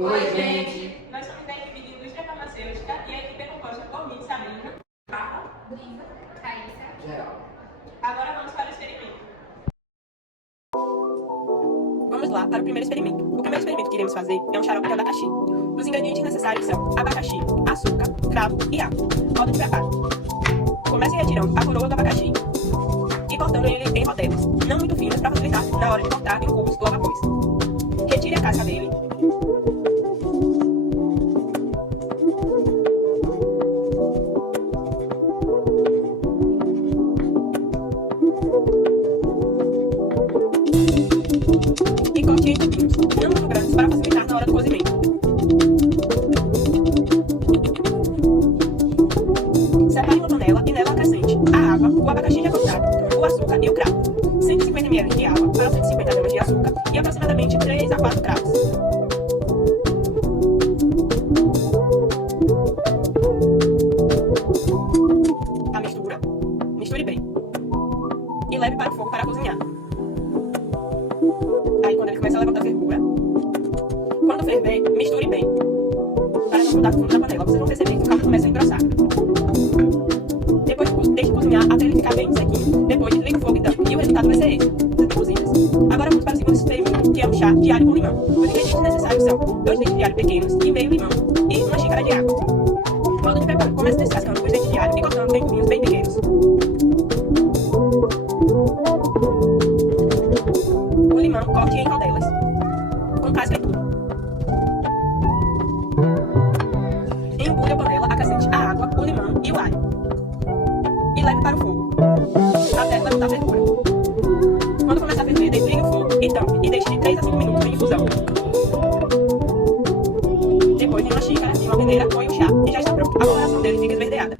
Oi, gente! Nós somos da equipe de indústria farmacêutica e a equipe é composta por mim, Sabrina, Paula, Brisa, Caíssa, Geral. Agora vamos para o experimento. Vamos lá para o primeiro experimento. O primeiro experimento que iremos fazer é um xarope de abacaxi. Os ingredientes necessários são abacaxi, açúcar, cravo e água. Modo de preparo. Comece retirando a coroa do abacaxi e cortando ele em rodelas, não muito finas para facilitar na hora de cortar em cubos logo após. Retire a casca dele. E corte em cubinhos, não muito grandes para facilitar na hora do cozimento. Separe uma panela e nela acrescente a água, o abacaxi já cortado, o açúcar e o cravo. 150 ml de água para 150 gramas de açúcar e aproximadamente 3 a 4 cravos. A mistura. Misture bem. E leve para o fogo para cozinhar. Aí quando ele começa a levantar fervura, quando ferver, misture bem. Para não grudar com o fundo da panela. Vocês vão perceber que o caldo começa a engrossar. Depois deixe cozinhar até ele ficar bem sequinho. Depois desligue o fogo e tampe. E o resultado vai ser esse. Cozidas. Agora vamos para o segundo experimento, que é um chá de alho com limão. Os ingredientes necessários são 2 dentes de alho pequenos e meio limão e uma xícara de água. Modo de preparo. Comece descascando os dentes de alho e cortando em cubinhos bem pequenos. O limão corte em rodelas, com casca e tudo. Embule a panela, acrescente a água, o limão e o alho. E leve para o fogo, até levantar a fervura. Quando começar a ferver, desligue o fogo e tampe e deixe de 3 a 5 minutos em infusão. Depois, em uma xícara e uma peneira, põe o chá e já está pronto. A coloração dele fica esverdeada.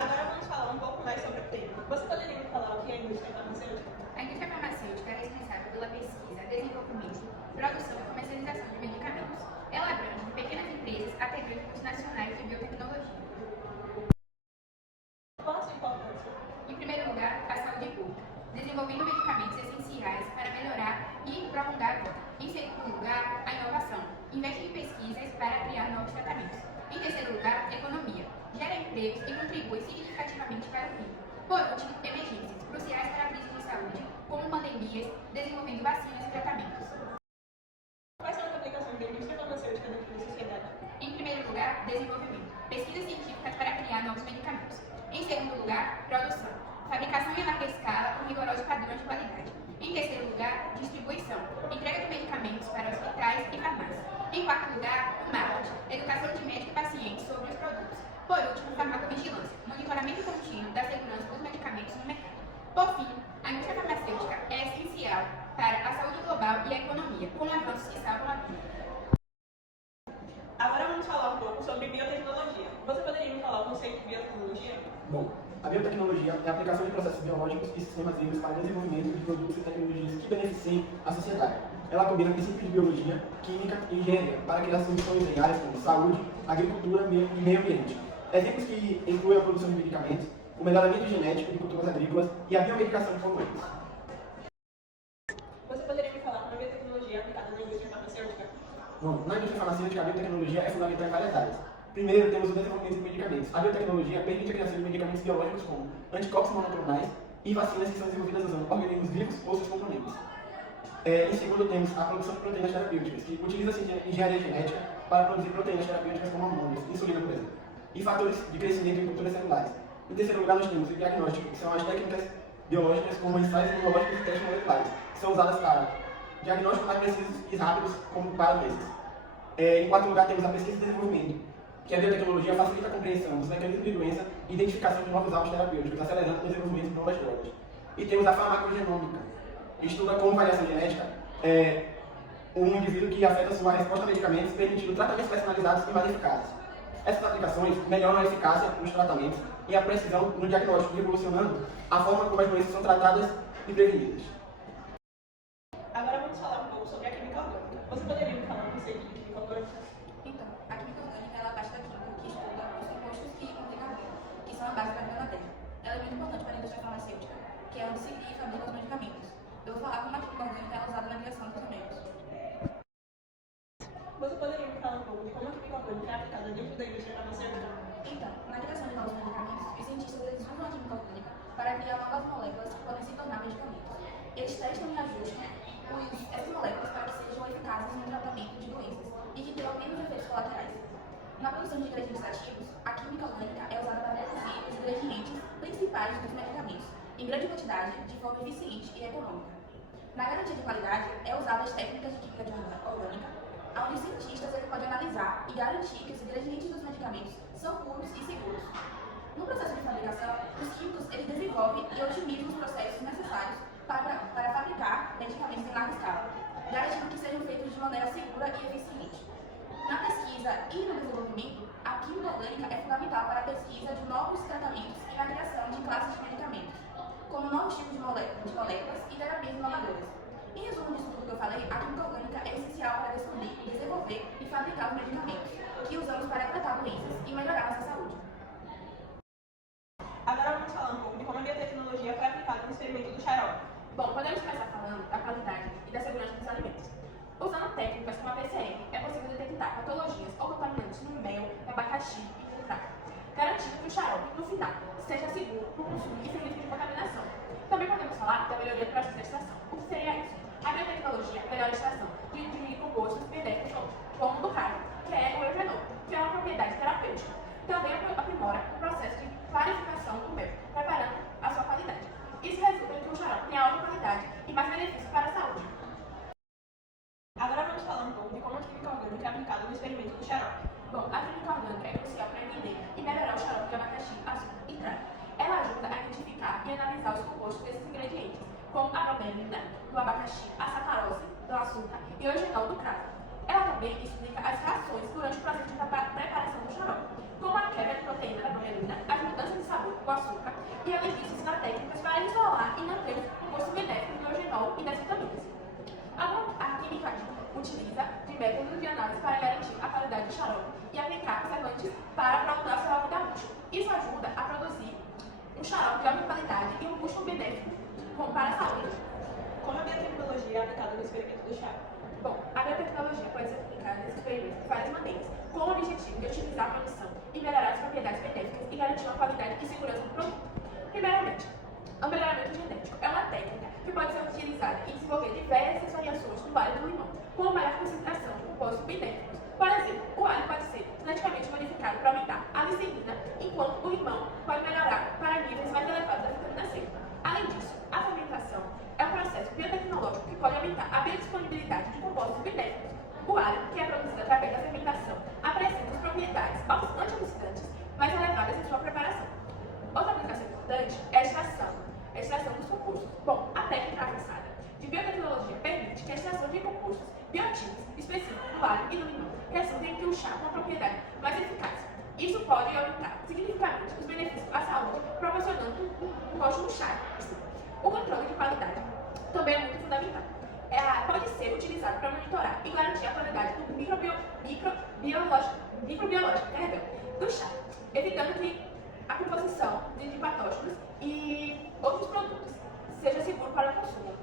Agora vamos falar um pouco mais sobre o tema. Você poderia me falar o que é a indústria farmacêutica? A indústria farmacêutica é responsável pela pesquisa, desenvolvimento, produção e comercialização de medicamentos. Ela abrange de pequenas empresas até grandes multinacionais de biotecnologia. Qual a sua importância? Em primeiro lugar, a saúde pública, desenvolvendo medicamentos essenciais para melhorar e prolongar a vida. Em segundo lugar, a inovação, investe em pesquisas para criar novos tratamentos. Em terceiro lugar, a economia, gera empregos e contribui significativamente para o PIB. Por último, emergências, cruciais para a crise de saúde, como pandemias, desenvolvendo vacinas e tratamentos. Quais são as aplicações da indústria farmacêutica dentro da sociedade? Em primeiro lugar, desenvolvimento, pesquisas científicas para criar novos medicamentos. Em segundo lugar, produção, fabricação em larga escala com rigorosos padrões de qualidade. Em terceiro lugar, distribuição, entrega de medicamentos para hospitais e farmácias. Em quarto lugar, o marketing, educação de médicos e pacientes sobre os produtos. Por último, farmacovigilância, monitoramento contínuo da segurança dos medicamentos no mercado. Por fim, a indústria farmacêutica é essencial para a saúde global e a economia, com avanços que salvam a vida. Agora vamos falar um pouco sobre biotecnologia. Você poderia me falar o conceito de biotecnologia? Bom, a biotecnologia é a aplicação de processos biológicos e sistemas vivos para o desenvolvimento de produtos e tecnologias que beneficiem a sociedade. Ela combina princípios de biologia, química e engenharia para a criação de soluções em áreas como saúde, agricultura e meio ambiente. Exemplos que incluem a produção de medicamentos, o melhoramento genético de culturas agrícolas e a biomedicação de pulmões. Você poderia me falar como a biotecnologia é aplicada na indústria farmacêutica? Bom, na indústria farmacêutica, a biotecnologia é fundamental em várias áreas. Primeiro, temos o desenvolvimento de medicamentos. A biotecnologia permite a criação de medicamentos biológicos como anticorpos monoclonais e vacinas que são desenvolvidas usando organismos vivos ou seus componentes. Em segundo, temos a produção de proteínas terapêuticas, que utiliza-se engenharia genética para produzir proteínas terapêuticas como hormônios, insulina, por exemplo, e fatores de crescimento em culturas celulares. Em terceiro lugar, nós temos o diagnóstico, que são as técnicas biológicas como ensaios imunológicos e testes moleculares, que são usadas para diagnósticos mais precisos e rápidos como para doenças. Em quarto lugar, temos a pesquisa e desenvolvimento, que a biotecnologia facilita a compreensão dos mecanismos de doença e identificação de novos alvos terapêuticos, acelerando o desenvolvimento de novas drogas. E temos a farmacogenômica, que estuda como variação genética um indivíduo que afeta sua resposta a medicamentos, permitindo tratamentos personalizados e mais eficazes. Essas aplicações melhoram a eficácia nos tratamentos e a precisão no diagnóstico, revolucionando a forma como as doenças são tratadas e prevenidas. Agora vamos falar um pouco sobre a química orgânica. Você poderia me falar o conceito de química orgânica? Então, a química orgânica é a parte da química que estuda os compostos que compõem a vida, que são a base da vida na Terra. Ela é muito importante para a indústria farmacêutica, que é onde se cria e fabrica os medicamentos. Eu vou falar como a química orgânica Na produção de ingredientes ativos, a química orgânica é usada para produzir os ingredientes principais dos medicamentos, em grande quantidade, de forma eficiente e econômica. Na garantia de qualidade, é usada as técnicas de química orgânica, onde os cientistas ele pode analisar e garantir que os ingredientes dos medicamentos são puros e seguros. No processo de fabricação, os químicos eles desenvolvem e otimizam os processos necessários para fabricar medicamentos em larga escala, garantindo que sejam feitos de maneira segura e eficiente. Na pesquisa e no desenvolvimento, a química orgânica é fundamental para a pesquisa de novos tratamentos e na criação de classes de medicamentos, como novos tipos de moléculas e terapias inovadoras. Em resumo disso tudo que eu falei, a química orgânica é essencial para descobrir, desenvolver e fabricar os medicamentos que usamos para tratar doenças e melhorar nossa saúde. Agora vamos falar um pouco de como a biotecnologia foi aplicada no experimento do xarope. Bom, podemos começar falando da qualidade e da segurança dos alimentos. Usando técnicas como a PCR, é possível detectar patologias ou contaminantes no mel, no abacaxi e no crack, garantindo que o xarope, no final, seja seguro para o consumo e sem risco de contaminação. Também podemos falar da melhoria do processo de extração. O que seria isso? A biotecnologia melhora a extração de compostos benéficos, como o do rádio, que é o eugenol, que é uma propriedade terapêutica. Também aprimora o processo de clarificação do mel, preparando a sua qualidade. Isso resulta em que o xarope tenha alta qualidade e mais benefícios para a saúde. Agora vamos falar um pouco de como a química orgânica é aplicada no experimento do xarope. Bom, a química orgânica é crucial para entender e melhorar o xarope de abacaxi, açúcar e crack. Ela ajuda a identificar e analisar os compostos desses ingredientes, como a bromelina do abacaxi, a sacarose do açúcar e o eugenol do crack. Ela também explica as reações durante o processo de preparação do xarope, como a quebra de proteína da bromelina, as mudanças de sabor do açúcar e além disso ensina técnicas para isolar e manter os compostos benéficos do eugenol e das vitaminas. A química utiliza de métodos de análise para garantir a qualidade do xarope e aplicar conservantes para prolongar sua vida útil. Isso ajuda a produzir um xarope de alta qualidade e um custo benéfico para a saúde. Como a biotecnologia é aplicada no experimento do xarope? Bom, a biotecnologia pode ser aplicada nesse experimento de várias maneiras, com o objetivo de otimizar a produção e melhorar as propriedades benéficas e garantir uma qualidade e segurança do produto. Primeiramente, o melhoramento genético é uma técnica que pode ser utilizada em desenvolver diversas variações do alho do limão, com uma maior concentração de compostos benéficos. Por exemplo, o alho pode ser geneticamente modificado para aumentar a licerina, enquanto o limão pode melhorar para níveis mais elevados da vitamina C. Além disso, a fermentação é um processo biotecnológico que pode aumentar a biodisponibilidade de compostos benéficos. O alho, que é produzido através da fermentação, apresenta as propriedades antioxidantes mais elevadas em sua preparação. Outra aplicação importante é a extração dos compostos. Bom, a técnica avançada de biotecnologia permite que a extração de compostos bioativos específicos do alho e do limão resulte em que o chá com uma propriedade mais eficaz. Isso pode aumentar significativamente os benefícios à saúde, proporcionando um ótimo chá. O controle de qualidade também é muito fundamental. Pode ser utilizado para monitorar e garantir a qualidade do microbiológica do chá, evitando que a composição de patógenos e outros produtos seja seguro para o consumo.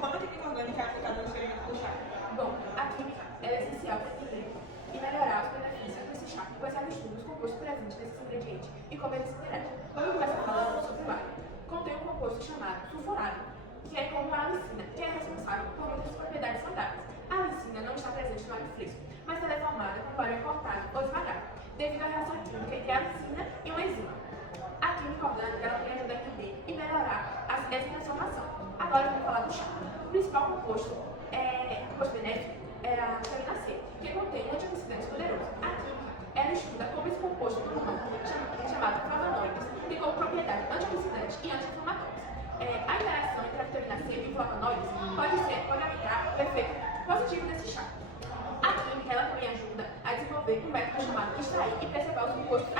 Como a química orgânica é aplicada no experimento do chá? Bom, a química é essencial para entender e melhorar os benefícios desse chá, pois ela estuda os compostos presentes desses ingredientes e como eles se interagem. Vamos começar falando sobre o alho. Contém um composto chamado sulfurado, que é como a alicina, que é responsável por muitas propriedades saudáveis. A alicina não está presente no alho fresco, mas ela é formada quando o alho é cortado ou esmagado, devido à reação química entre a alicina e uma enzima. A química orgânica ela também ajuda a entender e melhorar essa transformação. Agora eu vou falar do chá. O principal composto benéfico é a vitamina C, que contém um antioxidante poderoso. A química ela estuda como esse composto chamado flavonoides tem como propriedade antioxidante e anti-inflamatórios. A interação entre a vitamina C e o flavonoides pode aumentar o efeito positivo desse chá. A química ela também ajuda a desenvolver um método chamado extrair e preservar os compostos